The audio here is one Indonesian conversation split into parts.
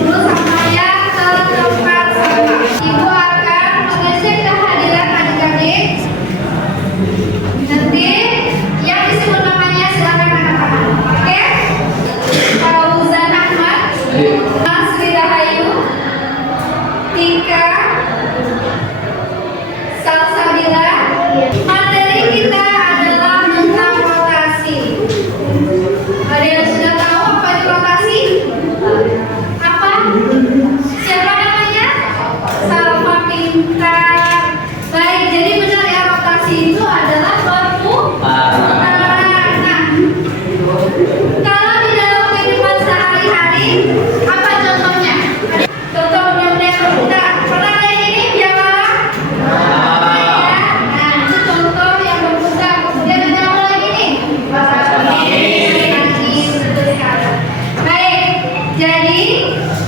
dulu sampahnya ke tempat sampah. Ibu akan mengecek kehadiran adik-adik. Nanti yang disebut namanya silakan angkat tangan. Oke? Fauzan Ahmad, Sri Rahayu, Tika, Salsabila. Materi kita adalah tentang rotasi. Ada yang sudah tahu apa itu rotasi? Apa? Siapa namanya? Salma pintar. Baik, jadi benar ya, rotasi itu adalah perputaran. Nah, kalau di dalam kehidupan sehari-hari, apa contohnya? Contoh benda yang berputar. Pernah lihat ini biarlah? Nah, itu contoh yang berputar. Kemudian ada apa lagi nih? Betul sekali. Baik, jadi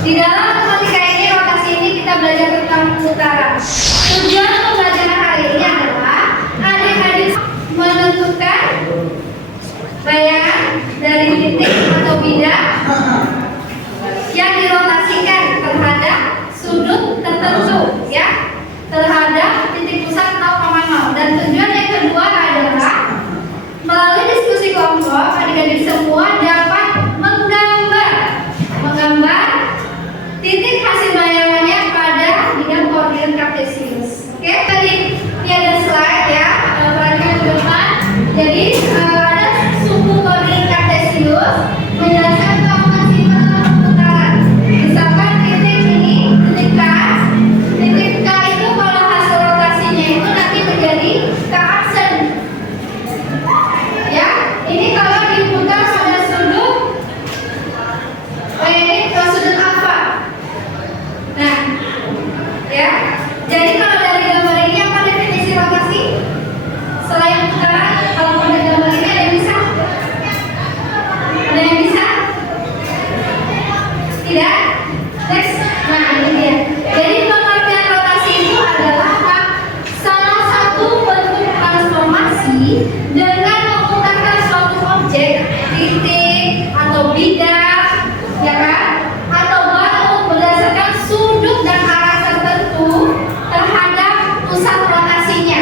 di dalam matematika ini, rotasi ini kita belajar tentang putaran. Tujuan pembelajaran hari ini adalah adik-adik menentukan bayangan dari titik atau bidang yang dirotasikan terhadap sudut tertentu, ya, terhadap titik pusat 0,0. Dan tujuan yang kedua adalah melalui diskusi kelompok, adik-adik semua dapat menggambar titik hasil bayangannya pada bidang koordinat kartesius. Oke, tadi ini ada slide ya, perhatikan ke depan. Jadi ada suku koordinat kartesius menjelaskan keamanan putaran. Misalkan titik ini, titik K itu kalau hasil rotasinya itu nanti menjadi K aksen. Ya, ini kalau diputar pada sudut, ini ke sudut alfa. Nah, ya. Jadi kalau dari gambar ini apa definisi rotasi? Selain putaran, kalau pada gambar ini ada yang bisa? Ada yang bisa? Tidak? Next. Nah, ini dia. Jadi pengertian rotasi itu adalah apa? Salah satu bentuk transformasi dengan memutarkan suatu objek, titik atau bidang, ya kan? Atau batu berdasarkan sudut dan arah tertentu terhadap pusat rotasinya.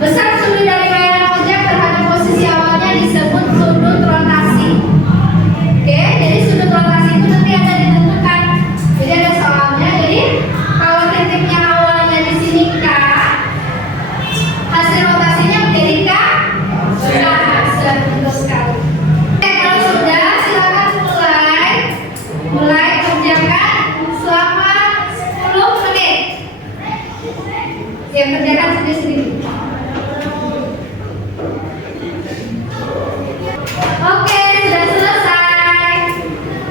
Besar sudut dari bayangan objek terhadap posisi awalnya disebut sudut rotasi. Oke, jadi sudut rotasi itu nanti ada ditentukan. Jadi ada soalnya. Jadi kalau titiknya awalnya di sini K, hasil rotasinya menjadi K. Nah, betul sekali. Oke, kalau sudah silakan mulai kerjakan selama 10 menit. Ya, kerjakan sendiri-sendiri. Oke, sudah selesai.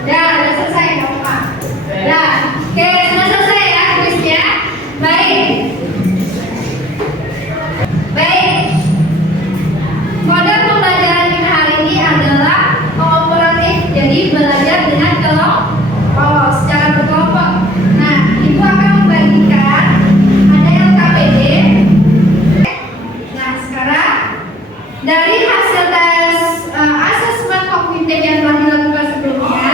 Sudah selesai, nggak apa-apa. Oke, sudah selesai ya kuisnya. Baik. Kode pembelajaran kita hari ini adalah kooperatif. Jadi belajar dengan kelompok, secara berkelompok. Nah, ibu akan membagikan ada LKPD. Nah, sekarang dari hasil tes asesmen kognitif yang telah dilakukan sebelumnya,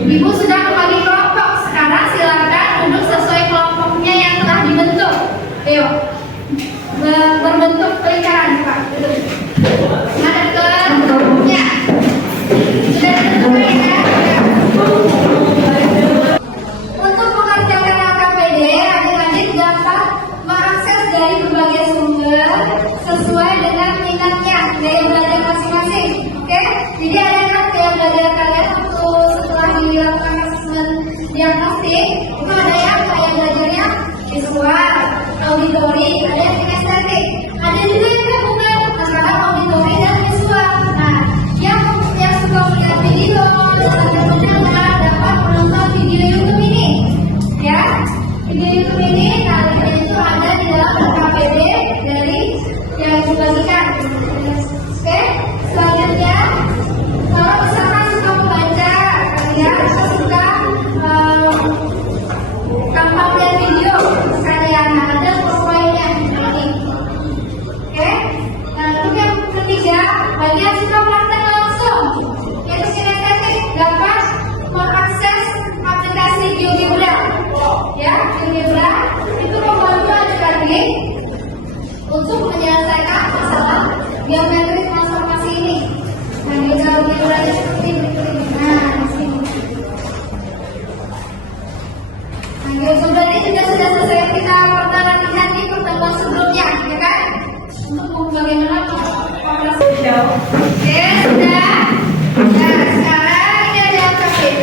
ibu sudah membagi kelompok. Sekarang silakan duduk sesuai kelompoknya yang telah dibentuk. Ayo, berbentuk lingkaran, Pak. Ada ke kelompoknya. Sudah ditentukan ya? Untuk mengerjakan LKPD, adik-adik dapat mengakses dari berbagai sumber sesuai dengan minatnya, gaya belajar masing-masing. Oke? Jadi ada kan gaya belajar kalian waktu setelah dilakukan asesmen diagnostik, itu ada yang gaya belajarnya visual, auditori, ada yang kinestetik. Ada juga yang gabungan antara auditori dan visual. Nah, yang suka melihat video dan mendengar dapat menonton video YouTube ini. Ya, video YouTube ini nanti itu ada di dalam LKPD dari yang dibagikan. Oke, selanjutnya kalau misalkan suka membaca, kalian suka gampang lihat video sekalian, ada powerpointnya ini. Oke, nah untuk yang ketiga ya, algebra itu membantu adik-adik untuk menyelesaikan masalah geometris transformasi ini. Nah, algebranya seperti berikut ini. Nah, di sini. Nah, algebra ini juga sudah selesai kita pernah latihan di pertemuan sebelumnya, ya kan? Untuk bagaimana operasi jauh. Oke, sudah. Nah, sekarang ini ada KPD.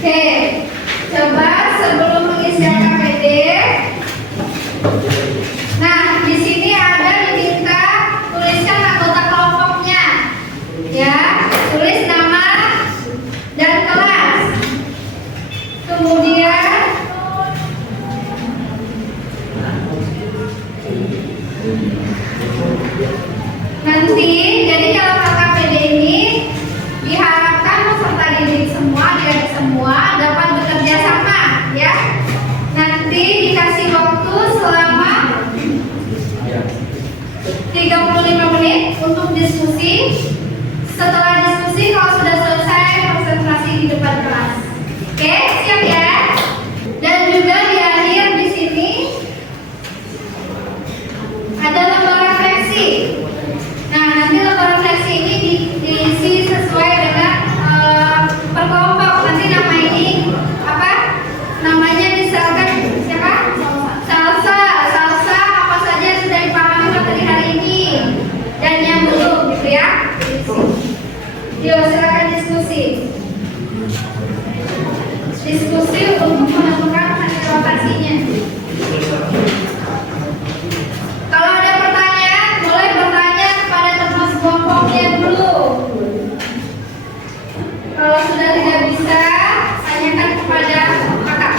Oke, coba sebelum mengisi KPD. Nah, di sini ada diminta tuliskan anggota kelompoknya, ya. Tulis nama dan kelas. Kemudian nanti, jadi kalau KKPD ini diharapkan peserta didik semua, adik-adik semua dapat bekerja sama, ya. Nanti dikasih waktu selama 35 menit untuk diskusi. Setelah diskusi, kalau sudah selesai, konsentrasi di depan kelas. Oke, siap ya? Dan juga di akhir di sini ada lembar refleksi. Nah, nanti lembar refleksi ini diisi sesuai dengan per kelompok. Nanti nama ini apa? Namanya misalkan siapa? Salsa apa saja yang sudah dipahami materi hari ini dan yang belum, gitu ya. Yuk, silakan diskusi. Diskusi untuk menentukan hasil rotasinya. Kalau ada pertanyaan, boleh bertanya kepada teman kelompoknya dulu. Kalau sudah tidak bisa, tanyakan kepada kakak.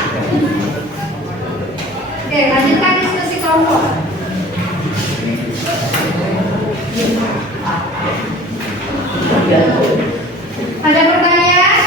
Oke, lanjutkan diskusi kelompok. Ada pertanyaan?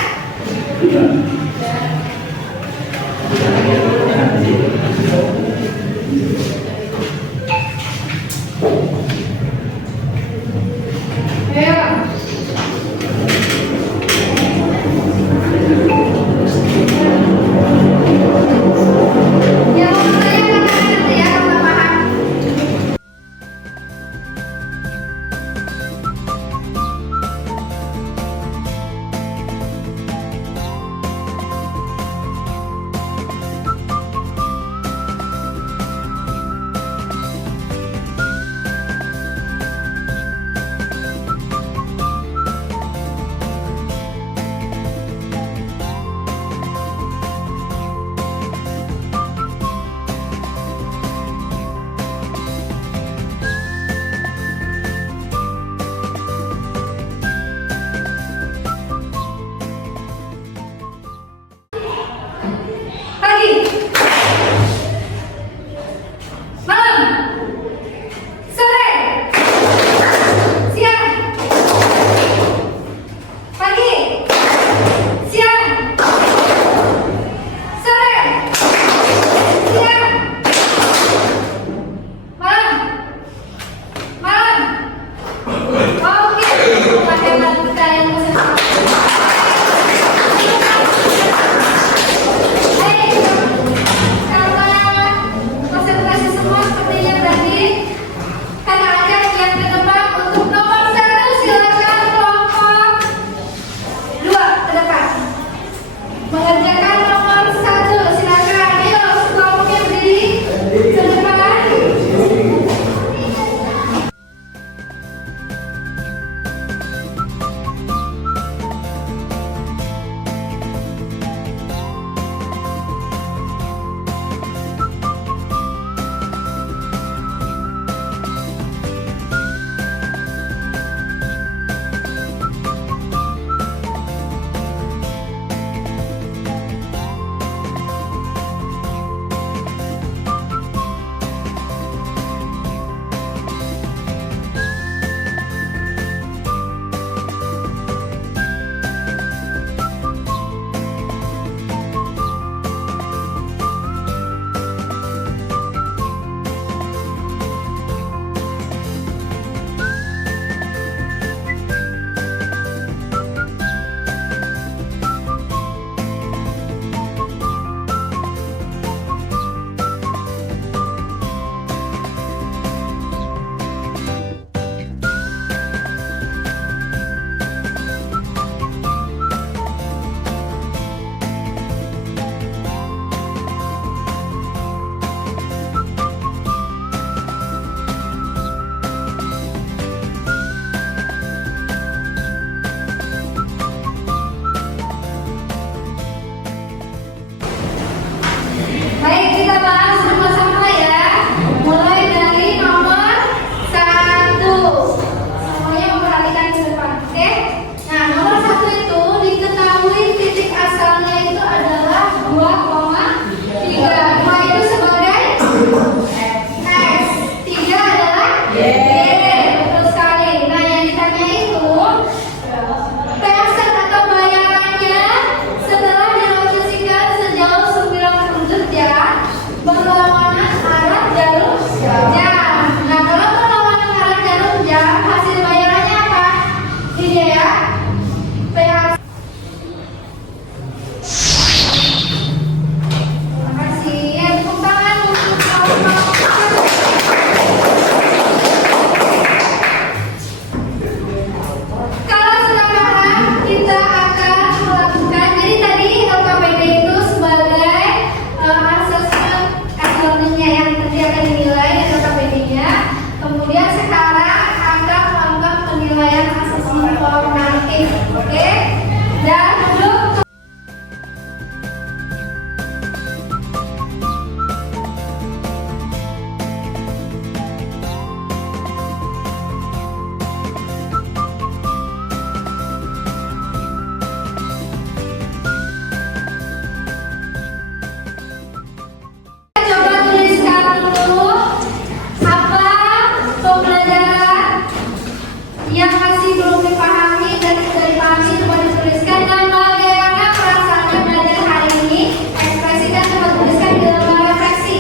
Yang masih belum dipahami dan sudah dipahami coba dituliskan dan bagaimana perasaannya belajar hari ini. Ekspresikan coba tuliskan di dalam refleksi.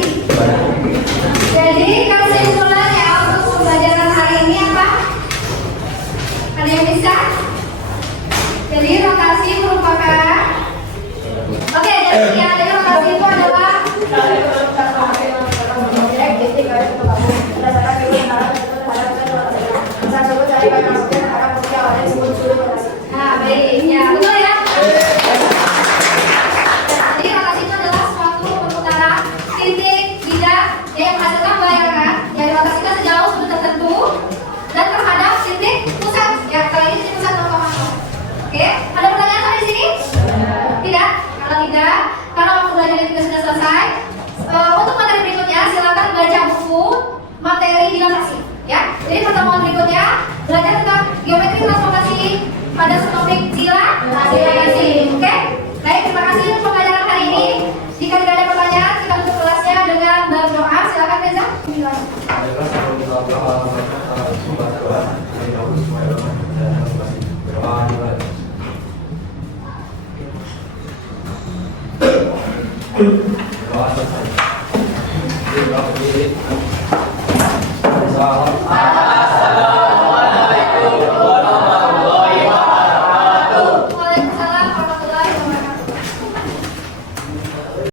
Jadi kesimpulannya untuk pembelajaran hari ini apa? Ada yang bisa? Jadi rotasi merupakan jadi yang ada rotasi itu adalah nah, baik, ya, betul ya. Jadi rotasi itu adalah suatu perputaran titik tidak yang menghasilkan bayangan yang dirotasikan sejauh sudut tertentu dan terhadap titik pusat. Ya, kali ini titik pusat 0,0. Oke, ada pertanyaan sampai di sini? Tidak? Kalau tidak, karena waktu belajar kita sudah selesai. Untuk materi berikutnya silakan baca buku materi dilatasi. Ya, jadi pertemuan berikutnya belajar tentang geometri transformasi pada topik dilatasi. Oke, baik, terima kasih untuk pembelajaran hari ini. Jika tidak ada pertanyaan, kita tutup kelasnya dengan berdoa. Silakan Reza. Terima kasih.